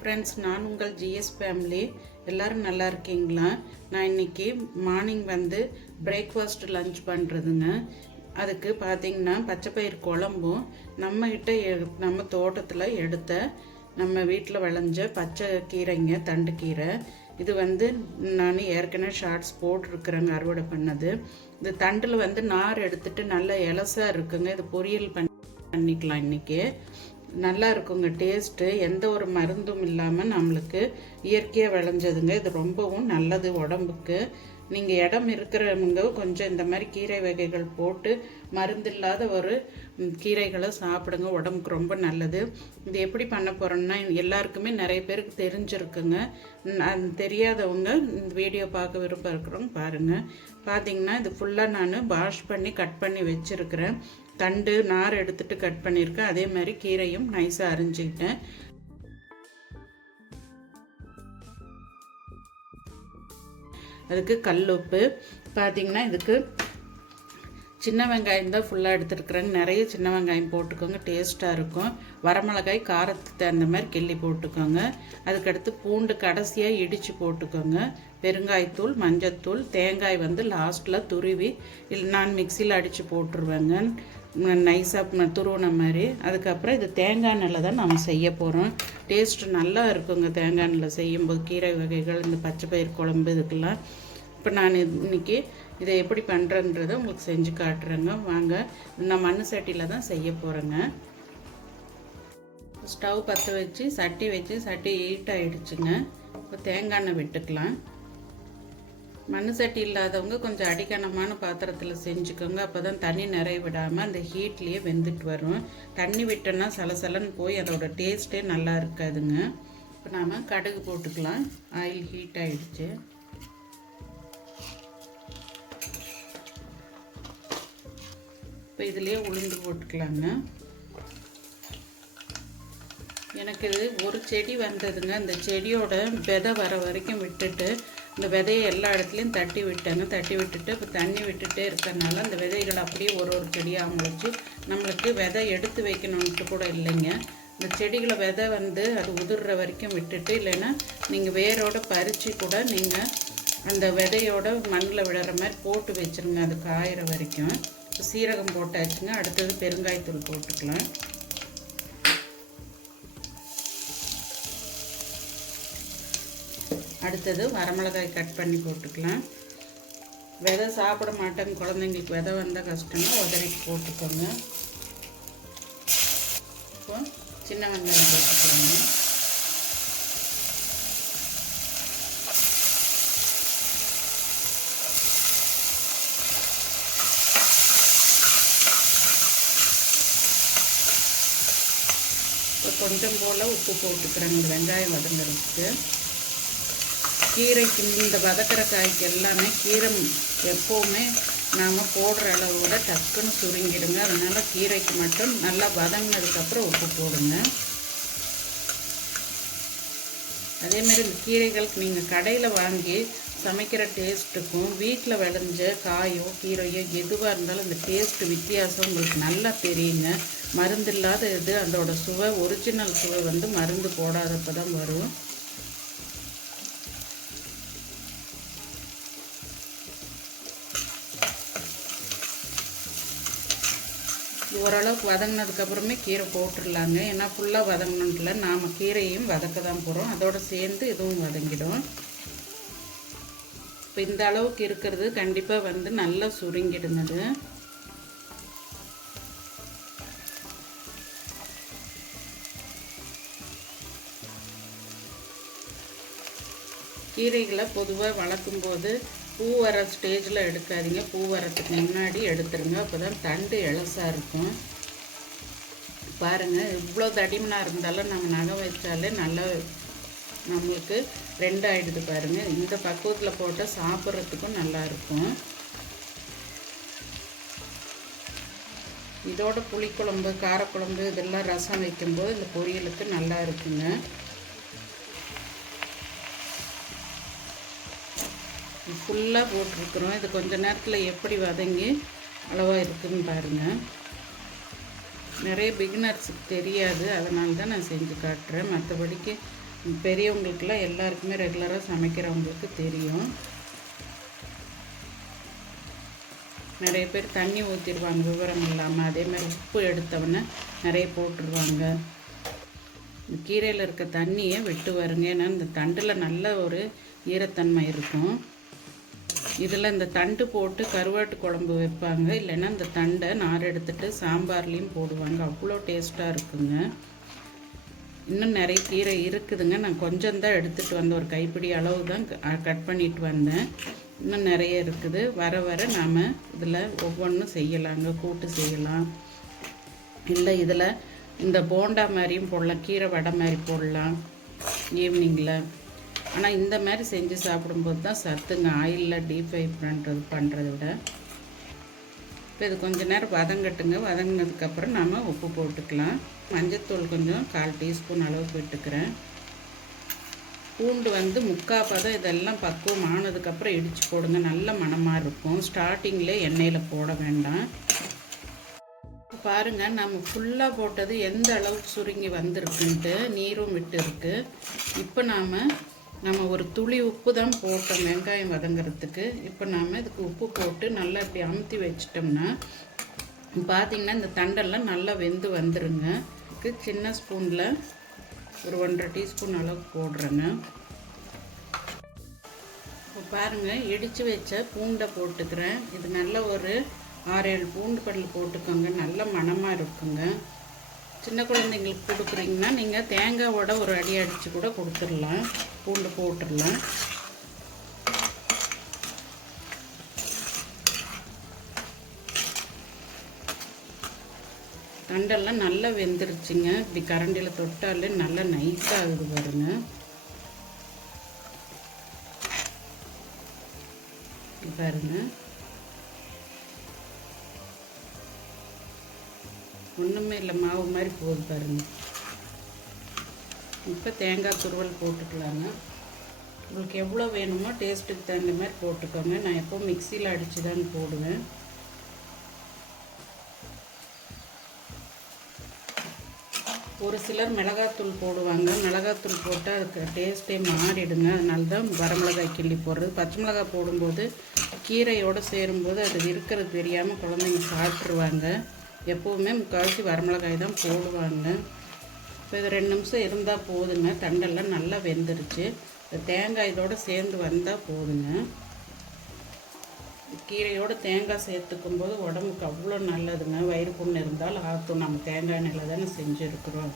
Friends, நான் உங்கள் GS family. எல்லோரும் நல்லா இருக்கீங்களா? நான் இன்றைக்கி மார்னிங் பிரேக்ஃபாஸ்ட் லஞ்ச் பண்ணுறதுங்க. அதுக்கு பார்த்திங்கன்னா பச்சைப்பயிர் குழம்பும் நம்ம தோட்டத்தில் எடுத்த நம்ம வீட்டில் விளைஞ்ச பச்சை கீரைங்க, தண்டு கீரை. இது நான் ஏற்கனவே ஷார்ட்ஸ் போட்டிருக்கிறேங்க, அறுவடை பண்ணது. இது தண்டில் நார் எடுத்துகிட்டு நல்லா இலசாக இருக்குங்க. இது பொரியல் பண்ணிக்கலாம். இன்றைக்கி நல்லா இருக்குங்க டேஸ்ட்டு. எந்த ஒரு மருந்தும் இல்லாமல் நம்மளுக்கு இயற்கையாக விளைஞ்சதுங்க. இது ரொம்பவும் நல்லது உடம்புக்கு. நீங்கள் இடம் இருக்கிறவங்க கொஞ்சம் இந்த மாதிரி கீரை வகைகள் போட்டு மருந்து இல்லாத ஒரு கீரைகளை சாப்பிடுங்க, உடம்புக்கு ரொம்ப நல்லது. இது எப்படி பண்ண போகிறோன்னா எல்லாருக்குமே நிறைய பேருக்கு தெரிஞ்சிருக்குங்க. தெரியாதவங்க இந்த வீடியோ பார்க்க விருப்பம் இருக்கிறவங்க பாருங்கள். பார்த்திங்கன்னா இது ஃபுல்லாக நான் வாஷ் பண்ணி கட் பண்ணி வச்சுருக்கிறேன். தண்டு நார் எடுத்துகிட்டு கட் பண்ணியிருக்கேன். அதே மாதிரி கீரையும் நைஸாக அரிஞ்சிக்கிட்டேன். அதுக்கு கல் உப்பு பார்த்திங்கன்னா இதுக்கு சின்ன வெங்காயம் தான் ஃபுல்லாக எடுத்துருக்குறேங்க. நிறைய சின்ன வெங்காயம் போட்டுக்கோங்க, டேஸ்ட்டாக இருக்கும். வரமிளகாய் காரத்துக்கு தகுந்த மாதிரி கிள்ளி போட்டுக்கோங்க. அதுக்கடுத்து பூண்டு கடைசியாக இடித்து போட்டுக்கோங்க. பெருங்காயத்தூள், மஞ்சத்தூள், தேங்காய் லாஸ்ட்டில் துருவி நான் மிக்சியில் அடித்து போட்டுருவேங்க, நைஸாக துருவின மாதிரி. அதுக்கப்புறம் இது தேங்காய் எண்ணெயில் தான் நம்ம செய்ய போகிறோம். டேஸ்ட்டு நல்லா இருக்குங்க தேங்காய் எண்ணெயில் செய்யும்போது. கீரை வகைகள், இந்த பச்சைப்பயிர் குழம்பு, இதுக்கெல்லாம். இப்போ நான் இன்றைக்கி இதை எப்படி பண்ணுறேன்றதை உங்களுக்கு செஞ்சு காட்டுறேங்க. வாங்க, நான் மண் சட்டியில் தான் செய்ய போகிறேங்க. ஸ்டவ் பற்ற வச்சு சட்டி ஹீட் ஆகிடுச்சுங்க. இப்போ தேங்காய் எண்ணெய் விட்டுக்கலாம். மண் சட்டி இல்லாதவங்க கொஞ்சம் அடிக்கனமான பாத்திரத்தில் செஞ்சுக்கோங்க. அப்போ தான் தண்ணி நிறைய விடாமல் அந்த ஹீட்லேயே வெந்துட்டு வரும். தண்ணி விட்டோன்னா சலசலன்னு போய் அதோட டேஸ்ட்டே நல்லா இருக்காதுங்க. இப்போ நாம் கடுகு போட்டுக்கலாம். ஆயில் ஹீட் ஆகிடுச்சு. இப்போ இதுலேயே உளுந்து போட்டுக்கலாங்க. எனக்கு இது ஒரு செடி வந்ததுங்க. அந்த செடியோட விதை வர வரைக்கும் விட்டுட்டு இந்த விதையை எல்லா இடத்துலையும் தட்டி விட்டேங்க. தட்டி விட்டுட்டு இப்போ தண்ணி விட்டுட்டே இருக்கிறதுனால அந்த விதைகள் அப்படியே ஒரு செடியாக முளைச்சி நம்மளுக்கு விதை எடுத்து வைக்கணுன்ட்டு கூட இல்லைங்க. இந்த செடிகளை விதை அது உதிர்ற வரைக்கும் விட்டுட்டு, இல்லைன்னா நீங்கள் வேரோட பறித்து கூட நீங்கள் அந்த விதையோட மண்ணில் விடுற மாதிரி போட்டு வச்சுருங்க, அது காயிற வரைக்கும். சீரகம் போட்டாச்சுங்க. அடுத்தது பெருங்காயத்தூள் போட்டுக்கலாம். அடுத்தது வரமிளகாய் கட் பண்ணி போட்டுக்கலாம். விதை சாப்பிட மாட்டேங்க குழந்தைங்களுக்கு, விதை வந்தால் கஷ்டம்னா உதறிக்கு போட்டுக்கோங்க. இப்போ சின்ன வெங்காயம் போட்டுக்கோங்க. கொஞ்சம் போல் உப்பு போட்டுக்கிறேங்க இந்த வெங்காயம் வதங்கிறதுக்கு. கீரைக்கு இந்த வதக்கிற காய்க்கு எல்லாமே கீரை எப்போவுமே நாம் போடுற அளவோட டக்குன்னு சுருங்கிடுங்க. அதனால் கீரைக்கு மட்டும் நல்லா வதங்கினதுக்கப்புறம் உப்பு போடுங்க. அதேமாதிரி இந்த கீரைகளுக்கு நீங்கள் கடையில் வாங்கி சமைக்கிற டேஸ்ட்டுக்கும் வீட்டில் விளைஞ்ச காயோ கீரையோ எதுவாக இருந்தாலும் அந்த டேஸ்ட்டு வித்தியாசம் உங்களுக்கு நல்லா தெரியுங்க. மருந்து இல்லாத இது அதோட சுவை, ஒரிஜினல் சுவை மருந்து போடாதப்போ தான் வரும். ஓரளவுக்கு வதங்கினதுக்கப்புறமே கீரை போட்டுடலாங்க. ஏன்னா ஃபுல்லாக வதங்கணுன்ட்டுல நாம் கீரையும் வதக்க தான் போகிறோம், அதோடு சேர்ந்து இதுவும் வதங்கிடும். இப்போ இந்த அளவுக்கு இருக்கிறது கண்டிப்பாக நல்லா சுருங்கிடுங்க. கீரைகளை பொதுவாக வளர்க்கும்போது பூ வர ஸ்டேஜில் எடுக்காதீங்க. பூ வரத்துக்கு முன்னாடி எடுத்துருங்க. அப்போ தான் தண்டு இலசாக இருக்கும். பாருங்கள், இவ்வளோ தடிமனாக இருந்தாலும் நம்ம நகம் வச்சாலே நல்லா நம்மளுக்கு ரெண்டாயிடுது பாருங்கள். இந்த பக்குவத்தில் போட்டால் சாப்பிட்றதுக்கும் நல்லாயிருக்கும். இதோட புளிக்குழம்பு, காரக்குழம்பு இதெல்லாம் ரசம் வைக்கும்போது இந்த பொரியலுக்கு நல்லா இருக்குங்க. ஃபுல்லாக போட்டிருக்குறோம். இது கொஞ்ச நேரத்தில் எப்படி வதங்கி அளவாக இருக்குதுன்னு பாருங்கள். நிறைய பிகினர்ஸுக்கு தெரியாது, அதனால தான் நான் செஞ்சு காட்டுறேன். மற்றபடிக்கு பெரியவங்களுக்கெல்லாம் எல்லாருக்குமே ரெகுலராக சமைக்கிறவங்களுக்கு தெரியும். நிறைய பேர் தண்ணி ஊற்றிடுவாங்க விவரம் இல்லாமல். அதே மாதிரி உப்பு எடுத்தவொடனே நிறைய போட்டுருவாங்க. இந்த கீரையில் இருக்க தண்ணியை விட்டு வருங்க. ஏன்னா இந்த தண்டில் நல்ல ஒரு ஈரத்தன்மை இருக்கும். இதில் இந்த தண்டு போட்டு கருவாட்டு குழம்பு வைப்பாங்க, இல்லைன்னா இந்த தண்டை நார் எடுத்துகிட்டு சாம்பார்லேயும் போடுவாங்க. அவ்வளோ டேஸ்ட்டாக இருக்குங்க. இன்னும் நிறைய கீரை இருக்குதுங்க. நான் கொஞ்சம் தான் எடுத்துகிட்டு வந்தேன், ஒரு கைப்பிடி அளவு தான் கட் பண்ணிட்டு வந்தேன். இன்னும் நிறைய இருக்குது. வர வர நாம் இதில் ஒவ்வொன்றும் செய்யலாங்க. கூட்டு செய்யலாம், இல்லை இதில் இந்த போண்டா மாதிரியும் போடலாம், கீரை வடை மாதிரி போடலாம் ஈவினிங்கில். ஆனால் இந்த மாதிரி செஞ்சு சாப்பிடும்போது தான் சத்துங்க, ஆயிலில் டீப் ஃப்ரை பண்ணுறதை விட. இப்போ இது கொஞ்சம் நேரம் வதங்கட்டுங்க. வதங்கினதுக்கப்புறம் நாம் உப்பு போட்டுக்கலாம். மஞ்சத்தூள் கொஞ்சம் 1/4 டீஸ்பூன் அளவுக்கு விட்டுக்கிறேன். பூண்டு வந்து 3/4 பதம் இதெல்லாம் பக்குவம் ஆனதுக்கப்புறம் இடித்து போடுங்க, நல்ல மணமாக இருக்கும். ஸ்டார்டிங்கில் எண்ணெயில் போட வேண்டாம். பாருங்கள், நம்ம ஃபுல்லாக போட்டது எந்த அளவுக்கு சுருங்கி வந்திருக்குன்ட்டு, நீரும் விட்டு இருக்குது. இப்போ நம்ம ஒரு துளி உப்பு தான் போட்டோம் வெங்காயம் வதங்கிறதுக்கு. இப்போ நாம் இதுக்கு உப்பு போட்டு நல்லா இப்படி அமுத்தி வச்சிட்டோம்னா பார்த்திங்கன்னா இந்த தண்டெல்லாம் நல்லா வெந்து வந்துருங்க. சின்ன ஸ்பூனில் ஒரு 1/2 டீஸ்பூன் அளவுக்கு போடுறேங்க. இப்போ பாருங்கள், இடித்து வச்ச பூண்டை போட்டுக்கிறேன். இது நல்ல ஒரு 6-7 பூண்டு பல் போட்டுக்கோங்க, நல்ல மணமாக இருக்குங்க. சின்ன குழந்தைங்களுக்கு கொடுக்குறீங்கன்னா நீங்கள் தேங்காயோட ஒரு அடி அடித்து கூட கொடுத்துடலாம், பூண்டு போட்டுடலாம். தண்டெல்லாம் நல்லா வெந்துருச்சுங்க. இப்படி கரண்டியில் தொட்டாலே நல்லா நைஸாக ஆகுது பாருங்க. பாருங்க, ஒன்றுமே இல்லை, மாவு மாதிரி போகுது பாருங்க. இப்போ தேங்காய் துருவல் போட்டுக்கலாங்க. உங்களுக்கு எவ்வளோ வேணுமோ டேஸ்ட்டுக்கு தகுந்த மாதிரி போட்டுக்கோங்க. நான் எப்போ மிக்சியில் அடித்து தான் போடுவேன். ஒரு சிலர் மிளகாத்தூள் போடுவாங்க. மிளகாத்தூள் போட்டால் அதுக்கு டேஸ்ட்டே மாறிடுங்க. அதனால தான் வரமிளகாய் கிள்ளி போடுறது. பச்சை மிளகாய் போடும்போது கீரையோடு சேரும்போது அது இருக்கிறது தெரியாமல் குழந்தைங்க சாப்பிட்ருவாங்க. எப்போவுமே முக்கால்வாசி வரமிளகாய் தான் போடுவாங்க. இப்போ இது 2 நிமிஷம் இருந்தால் போதுங்க. தண்டெல்லாம் நல்லா வெந்துருச்சு. தேங்காய் இதோடு சேர்ந்து வந்தால் போதுங்க. கீரையோடு தேங்காய் சேர்த்துக்கும் போது உடம்புக்கு அவ்வளோ நல்லதுங்க. வயிறு புண்ணு இருந்தால் ஆற்றும். நம்ம தேங்காய் எண்ணெயில் தானே செஞ்சுருக்குறோம்.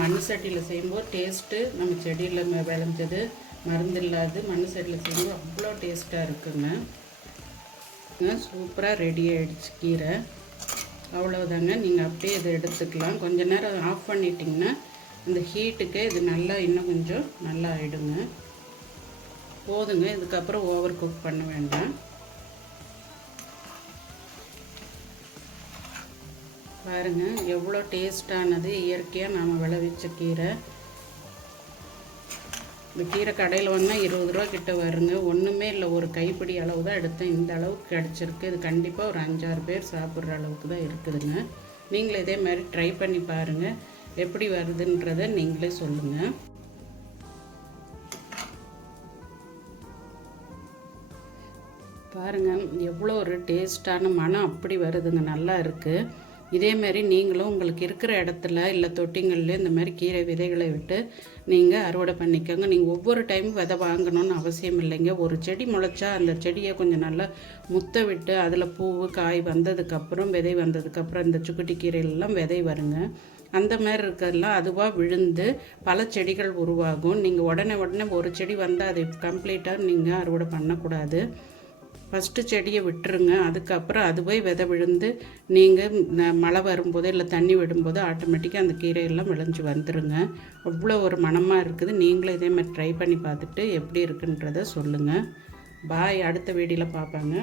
மண் சட்டியில் செய்யும்போது டேஸ்ட்டு நம்ம செடியில் விளைஞ்சது, மருந்து இல்லாது மண் சட்டியில் செய்யும்போது அவ்வளோ டேஸ்ட்டாக இருக்குங்க. சூப்பராக ரெடி ஆகிடுச்சு கீரை. அவ்வளோதாங்க. நீங்கள் அப்படியே இதை எடுத்துக்கலாம். கொஞ்ச நேரம் ஆஃப் பண்ணிட்டிங்கன்னா இந்த ஹீட்டுக்கு இது நல்லா இன்னும் கொஞ்சம் நல்லா ஆகிடுங்க. போதுங்க. இதுக்கப்புறம் ஓவர் குக் பண்ண வேண்டாம். பாருங்கள் எவ்வளோ டேஸ்டானது, இயற்கையாக நாம் விளைவிச்ச கீரை. இந்த கீரை கடையில் வாங்கினா 20 ரூபா கிட்ட வருங்க. ஒன்றுமே இல்லை, ஒரு கைப்பிடி அளவு தான் எடுத்தேன். இந்த அளவுக்கு கிடச்சிருக்கு. இது கண்டிப்பாக ஒரு 5-6 பேர் சாப்பிட்ற அளவுக்கு தான் இருக்குதுங்க. நீங்களே இதே மாதிரி ட்ரை பண்ணி பாருங்கள். எப்படி வருதுன்றதை நீங்களே சொல்லுங்கள். பாருங்கள் எவ்வளோ ஒரு டேஸ்டான மனம் அப்படி வருதுங்க, நல்லா இருக்குது. இதேமாரி நீங்களும் உங்களுக்கு இருக்கிற இடத்துல இல்லை தொட்டிங்கள்ல இந்த மாதிரி கீரை விதைகளை விட்டு நீங்கள் அறுவடை பண்ணிக்கோங்க. நீங்கள் ஒவ்வொரு டைமும் விதை வாங்கணும்னு அவசியம் இல்லைங்க. ஒரு செடி முளைச்சா அந்த செடியை கொஞ்சம் நல்லா முத்த விட்டு அதில் பூவு காய் வந்ததுக்கப்புறம் விதை வந்ததுக்கப்புறம் இந்த சுக்குட்டி கீரையிலெல்லாம் விதை வருங்க. அந்த மாதிரி இருக்கிறதெல்லாம் அதுவாக விழுந்து பல செடிகள் உருவாகும். நீங்கள் உடனே ஒரு செடி வந்தால் அதை கம்ப்ளீட்டாக நீங்கள் அறுவடை பண்ணக்கூடாது. ஃபஸ்ட்டு செடியை விட்டுருங்க. அதுக்கப்புறம் அதுவே விதை விழுந்து நீங்கள் மழை வரும்போது இல்லை தண்ணி விடும்போது ஆட்டோமேட்டிக்காக அந்த கீரையெல்லாம் விளைஞ்சி வந்துடுங்க. அவ்வளோ ஒரு மணமாக இருக்குது. நீங்களும் இதே மாதிரி ட்ரை பண்ணி பார்த்துட்டு எப்படி இருக்குன்றதை சொல்லுங்கள். பாய். அடுத்த வீடியோவில் பார்ப்பாங்க.